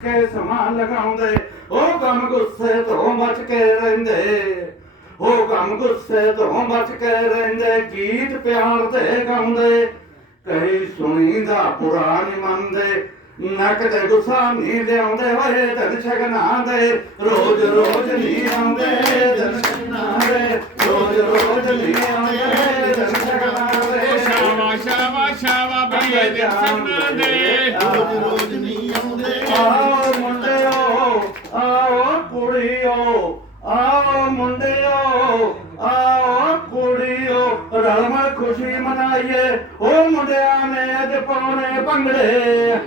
ਕੇ ਸਮਾਂ ਲਗਾਉਂਦੇ, ਉਹ ਗਮ ਗੁੱਸੇ ਤੋਂ ਬਚ ਕੇ ਰਹਿੰਦੇ। ਉਹ ਗਮ ਗੁੱਸੇ ਤੋਂ ਬਚ ਕੇ ਰਹਿੰਦੇ, ਗੀਤ ਪਿਆਰ ਦੇ ਗਾਉਂਦੇ। ਕਈ ਸੁਣੀਦਾ ਬੁਰਾ ਨਹੀਂ ਮੰਨਦੇ, ਨੱਕ ਤੇ ਗੁੱਸਾ ਨਹੀਂ ਲਿਆਉਂਦੇ ਹੋਏ ਦਿਨ ਛਗਨਾ ਦੇ, ਰੋਜ਼ ਰੋਜ਼ ਨਹੀਂ ਆਉਂਦੇ। ਰਲ ਮਿਲ ਖੁਸ਼ੀ ਮਨਾਈਏ। ਉਹ ਮੁੰਡਿਆਂ ਨੇ ਅੱਜ ਪਾਉਣੇ ਭੰਗੜੇ।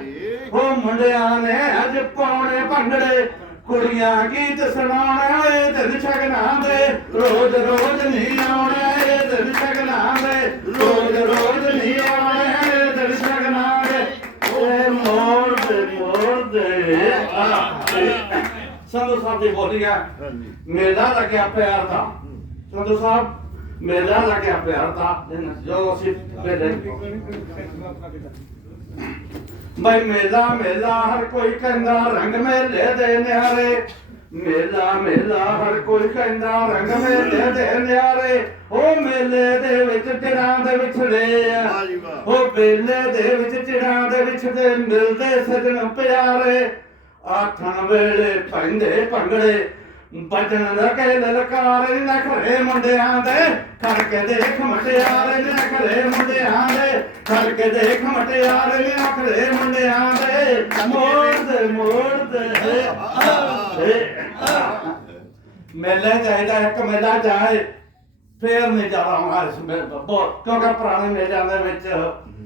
ਉਹ ਮੁੰਡਿਆਂ ਨੇ ਅੱਜ ਪਾਉਣੇ ਭੰਗੜੇ। ਕੁੜੀਆਂ ਗੀਤ ਸੁਣਾਉਣੇ ਓਏ ਦਿਨ ਛਗਨਾ ਦੇ ਰੋਜ਼ ਰੋਜ਼ ਨਹੀਂ ਆਉਣੇ ਦਿਨ ਛਗਨਾ ਦੇ ਰੋਜ਼ ਰੋਜ਼ ਨਹੀਂ ਆਉਣੇ ਦਿਨ ਛਗਨਾ ਦੇ ਓਏ ਮੋਰ ਦੇ ਮੋਰ ਦੇ। ਸੰਧੂ ਸਾਹਿਬ ਦੀ ਬੋਲੀ ਆ। ਮੇਲਾ ਲੱਗਿਆ ਪਿਆਰ ਦਾ। ਸੰਧੂ ਸਾਹਿਬ ਮੇਲਾ ਲੱਗਿਆ ਪਿਆਰ ਦਾ ਬਈ ਮੇਲਾ ਮੇਲਾ, ਹਰ ਕੋਈ ਕਹਿੰਦਾ ਰੰਗ ਮੇਲੇ ਦੇ ਨਿਆਰੇ। ਮੇਲਾ ਮੇਲਾ, ਹਰ ਕੋਈ ਕਹਿੰਦਾ ਰੰਗ ਮੇਲੇ ਦੇ ਨਿਆਰੇ। ਉਹ ਮੇਲੇ ਦੇ ਵਿੱਚ ਟਿਰਾਂ ਦੇ ਵਿਛੜੇ ਆ। ਉਹ ਮੇਲੇ ਦੇ ਵਿੱਚ ਟਿਰਾਂ ਦੇ ਵਿਛੜੇ ਮਿਲਦੇ ਸਜਣ ਪਿਆਰੇ। ਆਥਣ ਵੇਲੇ ਪੈਂਦੇ ਭੰਗੜੇ ਬਜਣ ਲਗੇ ਲਲਕਾਰੇ ਨਖਰੇ ਮੁੰਡਿਆਂ ਦੇ ਖੜਕੇ ਦੇਖ ਮਟਿਆਰੇ ਨੇ ਨਖਰੇ ਮੁੰਡਿਆਂ ਦੇ ਖੜਕੇ ਦੇਖ ਮਟਿਆਰੇ ਨੇ ਨਖਰੇ ਮੁੰਡਿਆਂ ਦੇ ਮੋੜ ਦੇ ਮੋੜ ਦੇ ਮੇਲੇ ਚਾਹੀਦਾ ਇੱਕ ਮੇਲਾ ਜਾਏ, ਫੇਰ ਨਹੀਂ ਜਾਣਾ ਹਮਾਰੇ ਇਸ ਮੇਲੇ ਬਹੁਤ, ਕਿਉਂਕਿ ਪੁਰਾਣੇ ਮੇਲਿਆਂ ਦੇ ਵਿੱਚ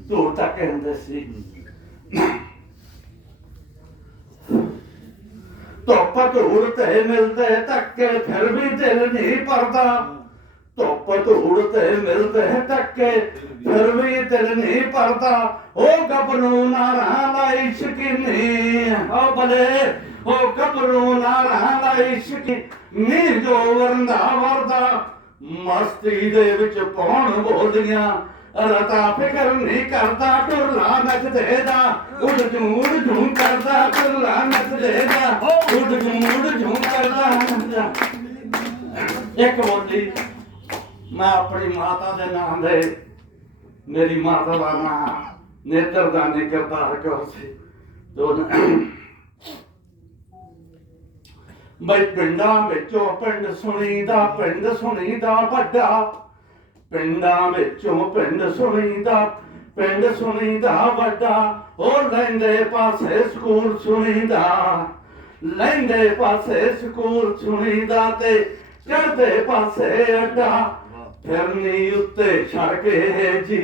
ਧੂੜ ਟੱਕੇ ਹੁੰਦੇ ਸੀ। ਧੁੱਪ ਧੂੜ ਤੇ ਮਿਲਦੇ ਧੱਕੇ, ਫਿਰ ਵੀ ਦਿਲ ਨਹੀਂ ਭਰਦਾ। ਧੁੱਪ ਧੂੜ ਤੇ ਮਿਲਦੇ ਧੱਕੇ, ਫਿਰ ਵੀ ਦਿਲ ਨਹੀਂ ਭਰਦਾ। ਉਹ ਗੱਭਰੂ ਨਾਰਾਂ ਦਾ ਇਸ਼ਕੀਨੀ ਉਹ ਬਲੇ ਉਹ ਗੱਭਰੂ ਨਾਰਾਂ ਦਾ ਇਸ਼ਕੀ ਨੀ ਜੋ ਵਰਦਾ ਵਰਦਾ। ਮਸਤੀ ਦੇ ਵਿੱਚ ਪਾਉਣ ਬੋਲੀਆਂ ਰਤਾ ਫਿਕਰ ਨਹੀਂ ਕਰਦਾ, ਢੁਰਲਾ ਨੱਚਦੇ ਦਾ ਉੱਡ ਝੂੜ ਝੂੜ ਕਰਦਾ, ਢੁਰਲਾ ਨੱਚਦੇ ਦਾ ਉੱਡ ਝੂੜ ਝੂੜ ਕਰਦਾ ਨੱਚਦਾ ਇੱਕ ਬੋਲੀ, ਮੈਂ ਆਪਣੀ ਮਾਤਾ ਦੇ ਨਾਮ ਦੇ, ਮੇਰੀ ਮਾਤਾ ਦਾ ਨਾਮ ਨੇਤਰਦਾਨੀ ਕਰਦਾ ਹਕਰ ਸੀ। ਦੋਨ ਬਈ ਪਿੰਡਾਂ ਵਿੱਚੋਂ ਪਿੰਡ ਸੁਣੀ ਦਾ ਪਿੰਡ ਸੁਣੀ ਦਾ ਵੱਡਾ। ਪਿੰਡਾਂ ਵਿੱਚੋਂ ਪਿੰਡ ਸੁਣੀਦਾ ਪਿੰਡ ਸੁਣੀਦਾ ਵੱਡਾ ਉਹ ਲੈਂਦੇ ਪਾਸੇ ਸਕੂਲ ਸੁਣੀਦਾ ਲੈਂਦੇ ਪਾਸੇ ਸਕੂਲ ਸੁਣੀਦਾ ਤੇ ਚੜਦੇ ਪਾਸੇ ਅੱਡਾ ਫਿਰਨੀ ਉੱਤੇ ਛੜਕੇ ਜੀ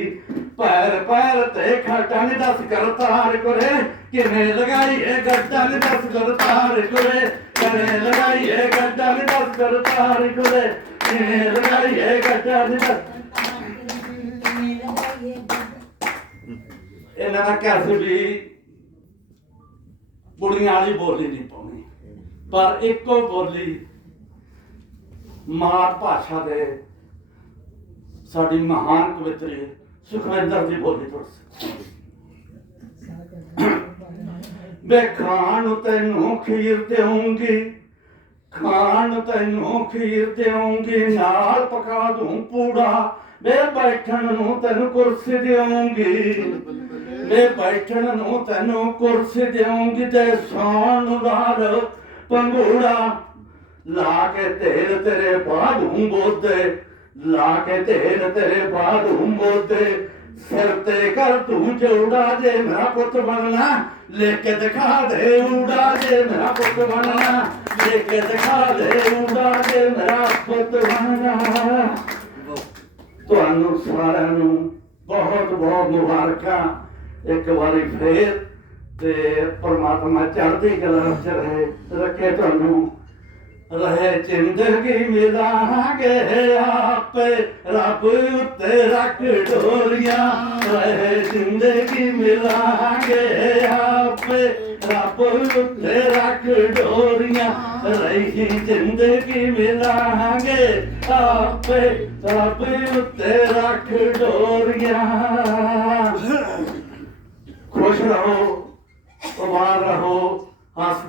ਪੈਰ ਪੈਰ ਤੇ ਖਟਾ ਨੀ ਦੱਸ ਕਰਤਾਰ ਕਰੇ ਕਿਵੇਂ ਲਗਾਈਏ ਗੱਡਾ ਨੀ ਦੱਸ ਕਰਤਾਰ ਕਰੇ ਕਿਵੇਂ ਲਗਾਈਏ ਗੱਡਾ ਨੀ ਦੱਸ ਕਰਤਾਰ ਕਰੇ ਕਿਵੇਂ ਲਗਾਈਏ ਗੱਡਾ ਨੀ ਦੱਸ ਇਹਨਾਂ ਦਾ ਕਹਿ ਸੀ ਵੀ ਕੁੜੀਆਂ ਵਾਲੀ ਬੋਲੀ ਨਹੀਂ ਪਾਉਣੀ ਪਰ ਇੱਕੋ ਬੋਲੀ ਮਾਤ ਭਾਸ਼ਾ ਦੇ ਸਾਡੀ ਮਹਾਨ ਕਵਿਤਰੀ ਸੁਖਵਿੰਦਰ ਦੀ ਬੋਲੀ ਤੁਰ ਬੇ ਖਾਣ ਨੂੰ ਤੈਨੂੰ ਖੀਰ ਦੇਉਂਗੀ ਖਾਣ ਤੈਨੂੰ ਖੀਰ ਦੇਉਂਗੀ ਨਾਲ ਪਕਾ ਦੂੰ ਪੂੜਾ ਬੇ ਬੈਠਣ ਨੂੰ ਤੈਨੂੰ ਕੁਰਸੀ ਦੇਉਂਗੀ ਵੇ ਬੈਠਣ ਨੂੰ ਤੈਨੂੰ ਕੁਰਸੀ ਦੇਉਂਗੀ ਤੇ ਸੌਣ ਨੂੰ ਨਾਲ ਪੰਗੂੜਾ ਲਾ ਕੇ ਤੇਲ ਤੇਰੇ ਬਾਹੂ ਬੋਦੇ ਲਾ ਕੇ ਤੇਲ ਤੇਰੇ ਬਾਹੂ ਬੋਦੇ। ਸਿਰ ਤੇ ਕਰ ਤੂੰ ਜੋੜਾ ਜੇ ਮੇਰਾ ਪੁੱਤ ਬਣਨਾ ਲੈ ਕੇ ਦਿਖਾ ਦੇ ਊੜਾ ਜੇ ਮੇਰਾ ਪੁੱਤ ਬਣਨਾ ਲੈ ਕੇ ਦਿਖਾ ਦੇ ਊੜਾ ਜੇ ਮੇਰਾ ਪੁੱਤ ਬਣਨਾ। ਤੁਹਾਨੂੰ ਸਾਰਿਆਂ ਨੂੰ ਬਹੁਤ ਬਹੁਤ ਮੁਬਾਰਕਾਂ। ਇੱਕ ਵਾਰੀ ਫੇਰ ਤੇ ਪਰਮਾਤਮਾ ਚੜ੍ਹਦੀ ਕਲਾ ਚ ਰਹੇ, ਰੱਖੇ ਤੁਹਾਨੂੰ। ਰਹੇ ਜ਼ਿੰਦਗੀ ਮਿਲਾਂਗੇ ਆਪੇ, ਰੱਬ ਉੱਤੇ ਰੱਖ ਡੋਰੀਆਂ। ਰਹੇ ਜ਼ਿੰਦਗੀ ਮਿਲਾਂਗੇ ਆਪੇ, ਰੱਬ ਉੱਤੇ ਰੱਖ ਡੋਰੀਆਂ। ਰਹੀ ਜ਼ਿੰਦਗੀ ਮਿਲਾਂਗੇ ਆਪੇ, ਰੱਬ ਉੱਤੇ ਰੱਖ ਡੋਰੀਆਂ। no